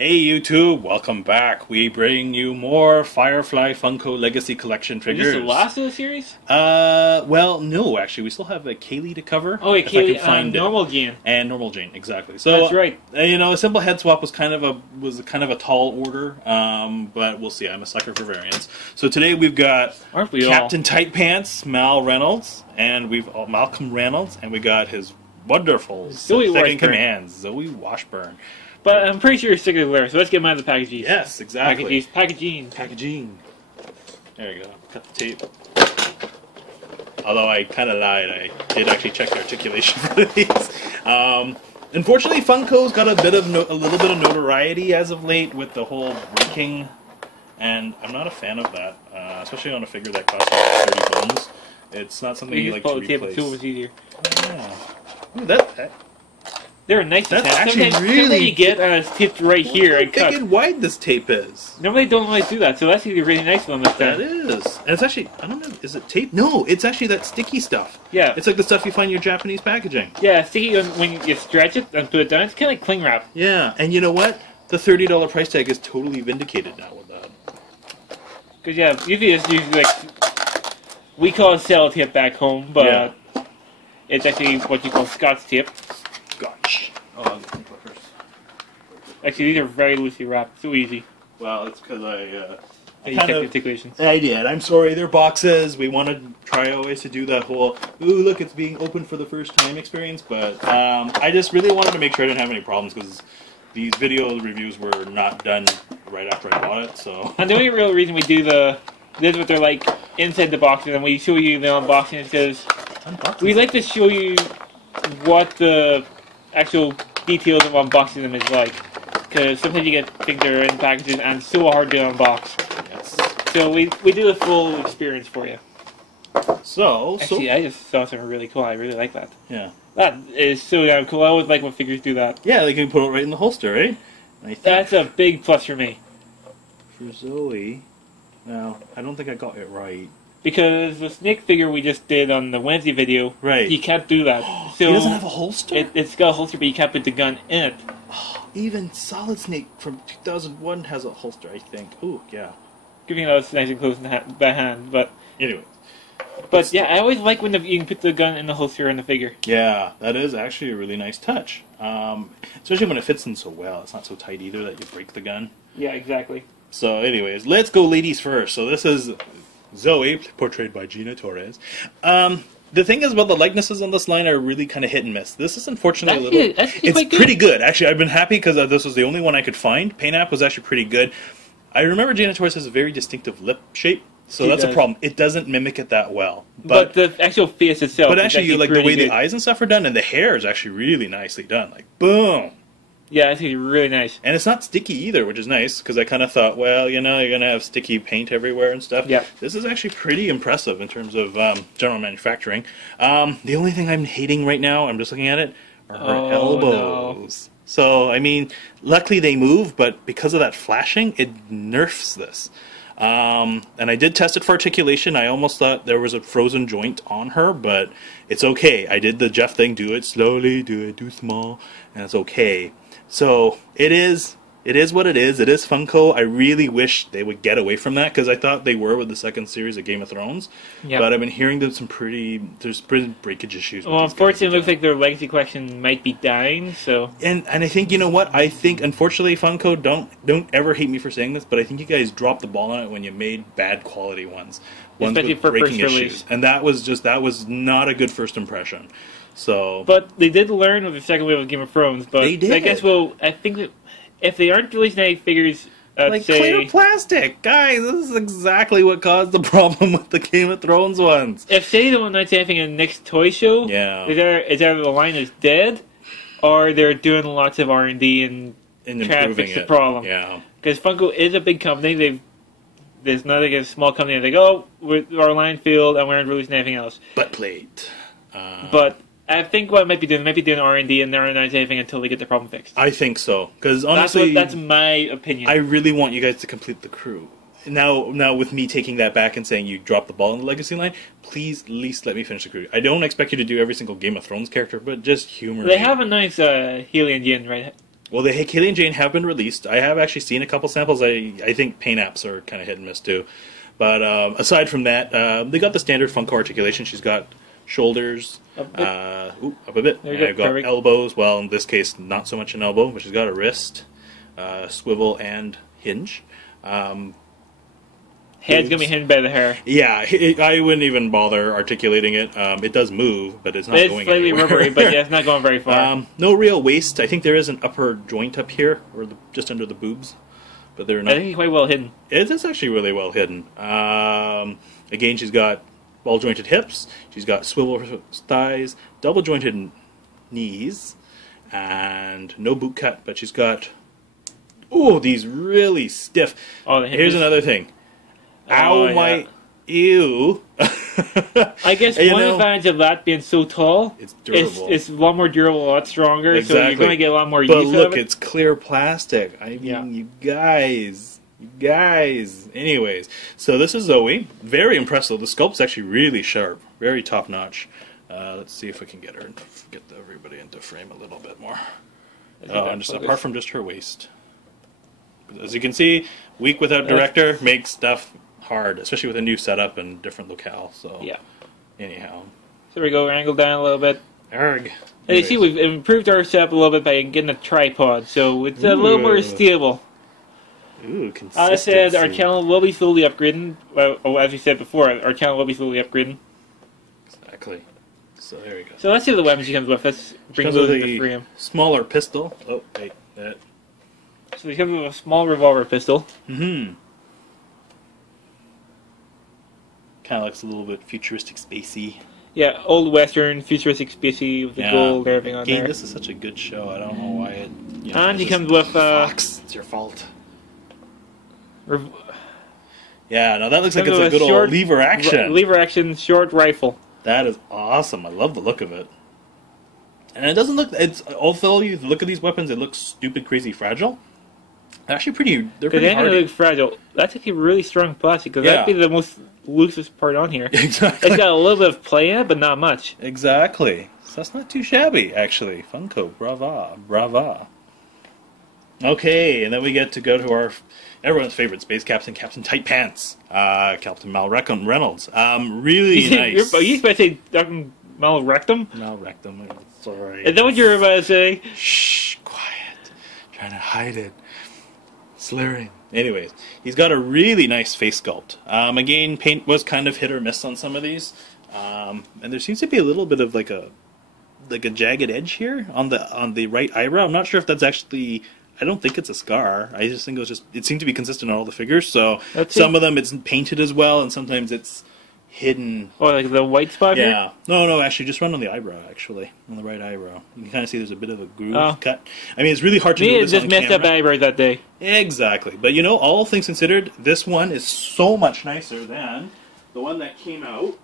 Hey YouTube, welcome back. We bring you more Firefly Funko Legacy Collection figures. Is this the last of the series? Well, no, actually, we still have a Kaylee to cover. Oh, wait, Kaylee and Normal Jane. And Normal Jane, exactly. So that's right. You know, a simple head swap was kind of a tall order, but we'll see. I'm a sucker for variants. So today we've got Captain Tight Pants, Reynolds, and Malcolm Reynolds, and we got his wonderful second command, Zoë Washburne. But I'm pretty sure you're sick of the glare, so let's get him out of the packages. Yes, exactly. Packaging. There you go. Cut the tape. Although I kind of lied, I did actually check the articulation for these. Unfortunately, Funko's got a little bit of notoriety as of late with the whole breaking, and I'm not a fan of that, especially on a figure that costs like 30 bones. It's not something you like to replace. Tape, it's easier. Yeah. Ooh, they're nice. That's actually really you get it's taped right here. Look how thick and wide this tape is. Normally they don't always do that, so that's actually really nice one. That is, and it's actually I don't know, is it tape? No, it's actually that sticky stuff. Yeah, it's like the stuff you find in your Japanese packaging. Yeah, sticky when you stretch it and put it down. It's kind of like cling wrap. Yeah, and you know what? The $30 price tag is totally vindicated now with that. Because yeah, usually it's like we call it sellotape back home, but it's actually what you call Scotch tape. Scotch. Oh, actually, these are very loosely wrapped. So easy. Well, it's because you checked the articulations. I did. I'm sorry. They're boxes. We want to try always to do that whole, ooh, look, it's being opened for the first time experience. But I just really wanted to make sure I didn't have any problems because these video reviews were not done right after I bought it. So. And the only real reason we do this is what they're like inside the boxes, and we show you the unboxing because we like to show you what the actual details of unboxing them is like, because sometimes you get things that are in packages and it's so hard to unbox. Yes. So we do the full experience for you. Actually, I just saw something really cool. I really like that. Yeah. That is so damn cool. I always like when figures do that. Yeah, they can put it right in the holster, right? That's a big plus for me. For Zoe, now I don't think I got it right. Because the snake figure we just did on the Wednesday video, you can't do that. So he doesn't have a holster? It's got a holster, but you can't put the gun in it. Even Solid Snake from 2001 has a holster, I think. Ooh, yeah. Giving us nice and close in the hand, but... Anyway. But yeah, I always like when you can put the gun in the holster in the figure. Yeah, that is actually a really nice touch. Especially when it fits in so well. It's not so tight either that you break the gun. Yeah, exactly. So anyways, let's go ladies first. So this is Zoe, portrayed by Gina Torres. The thing is about the likenesses on this line are really kind of hit and miss. This is unfortunately it's pretty good. Actually, I've been happy because this was the only one I could find. Paint app was actually pretty good. I remember Gina Torres has a very distinctive lip shape, so that's a problem. It doesn't mimic it that well. But the actual face itself. But actually, like the way the eyes and stuff are done, and the hair is actually really nicely done. Like boom. Yeah, it's really nice. And it's not sticky either, which is nice, because I kind of thought, well, you know, you're going to have sticky paint everywhere and stuff. Yeah. This is actually pretty impressive in terms of general manufacturing. The only thing I'm hating right now, I'm just looking at it, are her elbows. No. So, I mean, luckily they move, but because of that flashing, it nerfs this. And I did test it for articulation. I almost thought there was a frozen joint on her, but it's okay. I did the Jeff thing, do it slowly, do it too small, and it's okay. So it is what it is. It is Funko. I really wish they would get away from that because I thought they were with the second series of Game of Thrones. Yep. But I've been hearing there's pretty breakage issues. Well, unfortunately, it looks like their Legacy Collection might be dying. So and I think, you know what? I think unfortunately Funko, don't ever hate me for saying this, but I think you guys dropped the ball on it when you made bad quality ones especially with for breaking first issues, release. and that was not a good first impression. So, but they did learn with the second wave of Game of Thrones. But they did. I guess I think that if they aren't releasing any figures, like clear plastic, guys, this is exactly what caused the problem with the Game of Thrones ones. If they don't announce anything in the next toy show, is either the line is dead, or they're doing lots of R&D and trying to fix the problem. Yeah, because Funko is a big company. There's not like a small company. They go, our line failed, and we're not releasing anything else. Butt plate. But I think what they might be doing R&D and they're not announcing anything until they get the problem fixed. I think so, because honestly, that's my opinion. I really want you guys to complete the crew. Now, with me taking that back and saying you dropped the ball in the Legacy line, please at least let me finish the crew. I don't expect you to do every single Game of Thrones character, but just humor. They have a nice Healy and Yin, right? Well, the Achille and Jane have been released. I have actually seen a couple samples. I think paint apps are kind of hit and miss too. But aside from that, they got the standard Funko articulation. She's got shoulders, up a bit. I've got perfect. Elbows. Well, in this case, not so much an elbow, but she's got a wrist, swivel, and hinge. Head's going to be hinged by the hair. Yeah, I wouldn't even bother articulating it. It does move, but it's not going anywhere. It's slightly rubbery, but yeah, it's not going very far. No real waist. I think there is an upper joint up here, or just under the boobs. But they're not. I think it's quite well hidden. It is actually really well hidden. Again, she's got ball-jointed hips. She's got swivel thighs, double-jointed knees, and no boot cut. But she's got these really stiff. Oh, here's another thing. Ow, my ew. I guess one advantage of that being so tall, it's durable. It's a lot more durable, a lot stronger, so you're going to get a lot more use out of it. But look, it's clear plastic. I mean, you guys. Anyways, so this is Zoe. Very impressive. The sculpt's actually really sharp. Very top-notch. Let's see if we can get everybody into frame a little bit more. Apart from just her waist. As you can see, week without director makes stuff hard, especially with a new setup and different locale. So yeah. Anyhow, so we go angled down a little bit. Arg. And you see, we've improved our setup a little bit by getting a tripod, so it's a little more stable. Ooh, consistency. I said our channel will be slowly upgrading. Well, as we said before, our channel will be slowly upgrading. Exactly. So there we go. So let's see the weapons he comes with. Let's bring those into frame. Smaller pistol. Oh, wait, that. So he comes with a small revolver pistol. Mm-hmm. Kind of looks a little bit futuristic, spacey. Yeah, old western, futuristic, spacey with the gold and everything on there. This is such a good show. I don't know why it. And he comes with Fox. It's your fault. Yeah, no, that looks like it's a good short, old lever action. Lever action short rifle. That is awesome. I love the look of it. And it doesn't look. It's although you look at these weapons, it looks stupid, crazy, fragile. They're actually pretty. They're pretty hardy. They look fragile. That's actually really strong plastic because that'd be the most loosest part on here. Exactly. It's got a little bit of play in it, but not much. Exactly. So that's not too shabby, actually. Funko, brava. Okay, and then we get to go to our everyone's favorite space captain, Captain Tight Pants, Captain Reynolds. Really nice. Are you about to say Captain Malrectum? Malrectum. Sorry. Is that what you were about to say? Shh, quiet. Trying to hide it. Slurring. Anyways, he's got a really nice face sculpt. Again, paint was kind of hit or miss on some of these, and there seems to be a little bit of like a jagged edge here on the right eyebrow. I'm not sure if that's actually. I don't think it's a scar. I just think it seemed to be consistent on all the figures. So some of them it's painted as well, and sometimes it's hidden. Oh, like the white spot here? Yeah. No, actually, just run on the eyebrow, actually. On the right eyebrow. You can kind of see there's a bit of a groove cut. I mean, it's really hard to do this on camera. Just messed up eyebrows that day. Exactly. But, all things considered, this one is so much nicer than the one that came out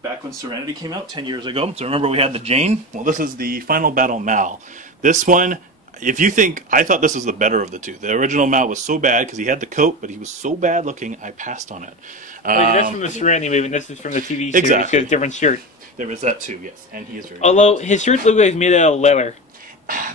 back when Serenity came out 10 years ago. So remember we had the Jane? Well, this is the Final Battle Mal. This one... If you think, I thought this was the better of the two. The original Mal was so bad because he had the coat, but he was so bad looking, I passed on it. That's from the Serenity movie, and this is from the TV series. Exactly. Because different shirt. There is that too, yes. And he is very Although, his shirt looks like it's made out of leather.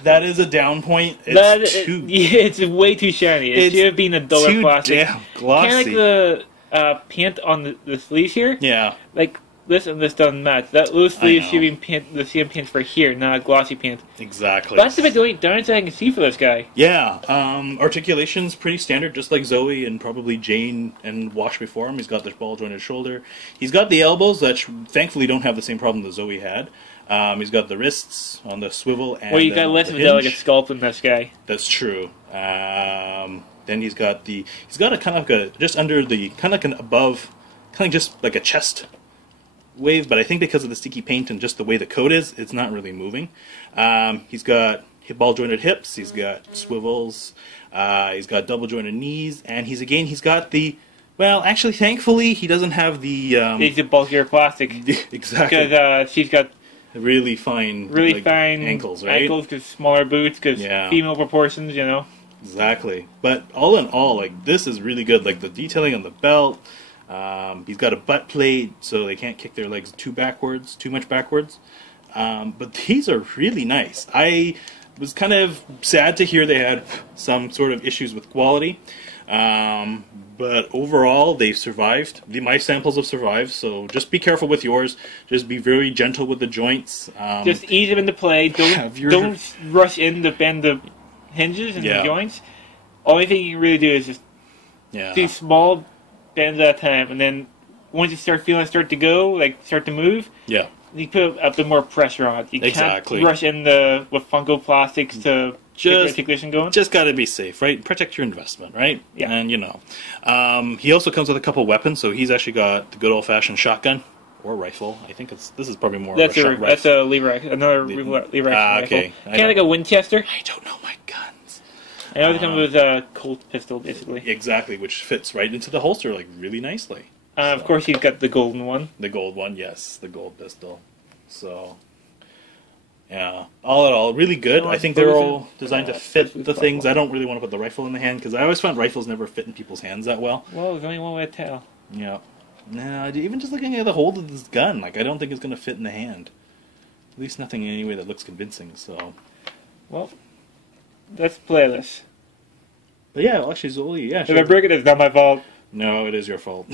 That is a down point. It's way too shiny. It should have been a duller plastic. Damn glossy. Kind of like the paint on the sleeves here. Yeah. Like, this and this doesn't match. That loose sleeve should be the same paint for here, not a glossy paint. Exactly. That's the only downside I can see for this guy. Yeah. Articulation's pretty standard, just like Zoe and probably Jane and Wash before him. He's got this ball-jointed shoulder. He's got the elbows that thankfully don't have the same problem that Zoe had. He's got the wrists on the swivel and you got less of a delicate sculpt in this guy. That's true. Then he's got a kind of like a just under the kind of like an above, kind of just like a chest wave, but I think because of the sticky paint and just the way the coat is, it's not really moving. He's got ball jointed hips. He's got swivels. He's got double jointed knees, and he's got the. Well, actually, thankfully, he doesn't have the. He's the bulkier plastic. Exactly. Because she's got really fine ankles, right? Ankles, because smaller boots, because female proportions, Exactly. But all in all, this is really good. Like the detailing on the belt. He's got a butt plate, so they can't kick their legs too much backwards. But these are really nice. was kind of sad to hear they had some sort of issues with quality. But overall, they've survived. My samples have survived, so just be careful with yours. Just be very gentle with the joints. Just ease them into play. Don't rush in to bend the hinges and the joints. Only thing you can really do is just do small bends at a time, and then once you start feeling it start to go, like start to move, you put a bit more pressure on it. You can't rush in with Funko plastics to get the articulation going. Just got to be safe, right? Protect your investment, right? Yeah. And he also comes with a couple weapons, so he's actually got the good old-fashioned shotgun or rifle. I think this is probably more. That's a lever, another lever action rifle. Kind of like a Winchester. I don't know my guns. I know it comes with a Colt pistol, basically. Exactly, which fits right into the holster like really nicely. Of course, he's got the golden one. The gold one, yes, the gold pistol. So, yeah, all in all, really good. I think they're all designed to fit the things. I don't really want to put the rifle in the hand because I always found rifles never fit in people's hands that well. Well, there's only one way to tell. Yeah. Nah, even just looking at the hold of this gun, like I don't think it's going to fit in the hand. At least nothing in any way that looks convincing. So, well, let's play this. But yeah, actually, Zoe, yeah. If I break it, it's not my fault. No, it is your fault.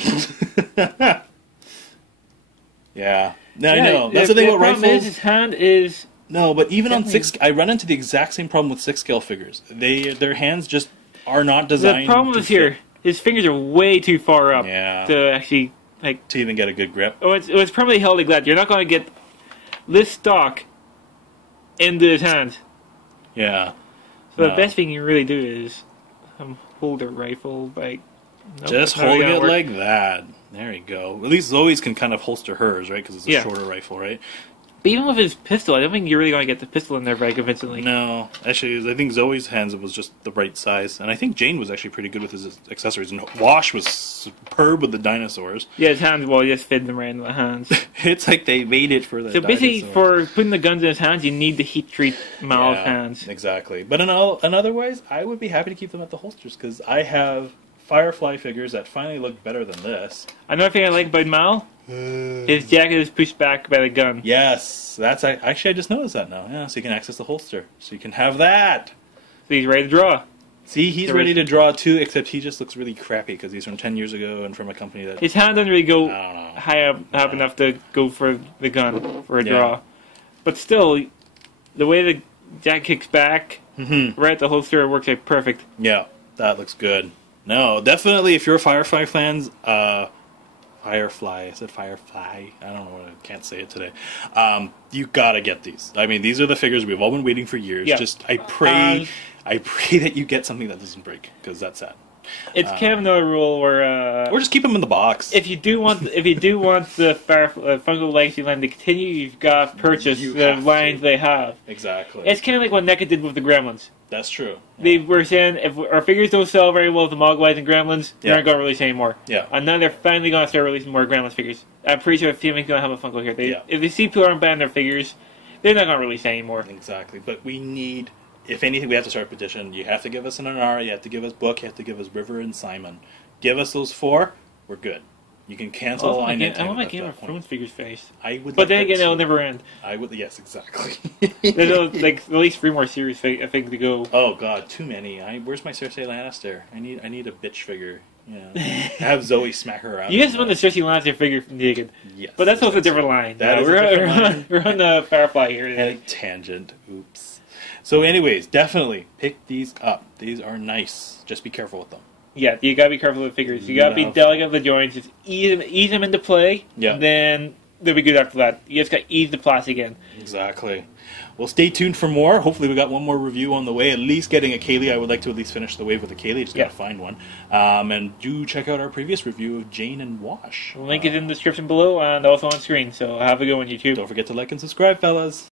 Yeah. No, I know. That's the thing about rifles. His hand is... No, but even on 6... I run into the exact same problem with 6-scale figures. Their hands just are not designed The problem is here. His fingers are way too far up to actually... to even get a good grip. Oh, it's permanently held like that. You're not going to get this stock into his hands. Yeah. So the best thing you really do is hold a rifle like... Just holding it like that. There you go. At least Zoe's can kind of holster hers, right? Because it's a shorter rifle, right? But even with his pistol, I don't think you're really going to get the pistol in there very convincingly. No. Actually, I think Zoe's hands was just the right size. And I think Jane was actually pretty good with his accessories. And Wash was superb with the dinosaurs. Yeah, his hands, well, just fit them right into the hands. It's like they made it for the So basically, for putting the guns in his hands, you need to heat treat Mal's hands. Exactly. But in otherwise, I would be happy to keep them at the holsters because I have Firefly figures that finally look better than this. Another thing I like about Mal, his jacket is pushed back by the gun. Yes, that's actually I just noticed that now. Yeah, so you can access the holster, so you can have that. So he's ready to draw. See, he's ready to draw too, except he just looks really crappy because he's from 10 years ago and from a company that his hand doesn't really go high up enough to go for the gun for a draw. But still, the way the jacket kicks back, right at the holster, it works out perfect. Yeah, that looks good. No, definitely, if you're Firefly fans, Firefly, I said Firefly, I don't know, I can't say it today. You gotta get these. I mean, these are the figures we've all been waiting for years. Yeah. Just, I pray that you get something that doesn't break, because that's sad. It's kind of another rule where... or just keep them in the box. If you do want the Funko Legacy line to continue, you've got to purchase the lines they have. Exactly. It's kind of like what NECA did with the Gremlins. That's true. They were saying, if our figures don't sell very well with the Mogwais and Gremlins, they're not going to release anymore. Yeah. And now they're finally going to start releasing more Gremlins figures. I'm pretty sure Fuming's going to have a Funko here. If they see people aren't buying their figures, they're not going to release anymore. Exactly. But we need... If anything, we have to start a petition. You have to give us an Anara, you have to give us Book, you have to give us River and Simon. Give us those 4, we're good. You can cancel the line. I want my Game of Thrones figures finished. But then again, it'll never end. Yes, exactly. There's at least 3 more series I think to go. Oh God, too many. Where's my Cersei Lannister? I need a bitch figure. Yeah. Have Zoe smack her around. You guys want the Cersei Lannister figure from Naked. Yes. But that's also a different line. We're on the Firefly here. Tangent. Oops. So anyways, definitely pick these up. These are nice. Just be careful with them. Yeah, you gotta be careful with figures. You gotta be delicate with the joints. Just ease them into play. Yeah. Then they'll be good after that. You just gotta ease the plastic in. Exactly. Well, stay tuned for more. Hopefully we got one more review on the way. At least getting a Kaylee. I would like to at least finish the wave with a Kaylee. Just gotta find one. And do check out our previous review of Jane and Wash. The link is in the description below and also on screen. So have a good one, YouTube. Don't forget to like and subscribe, fellas.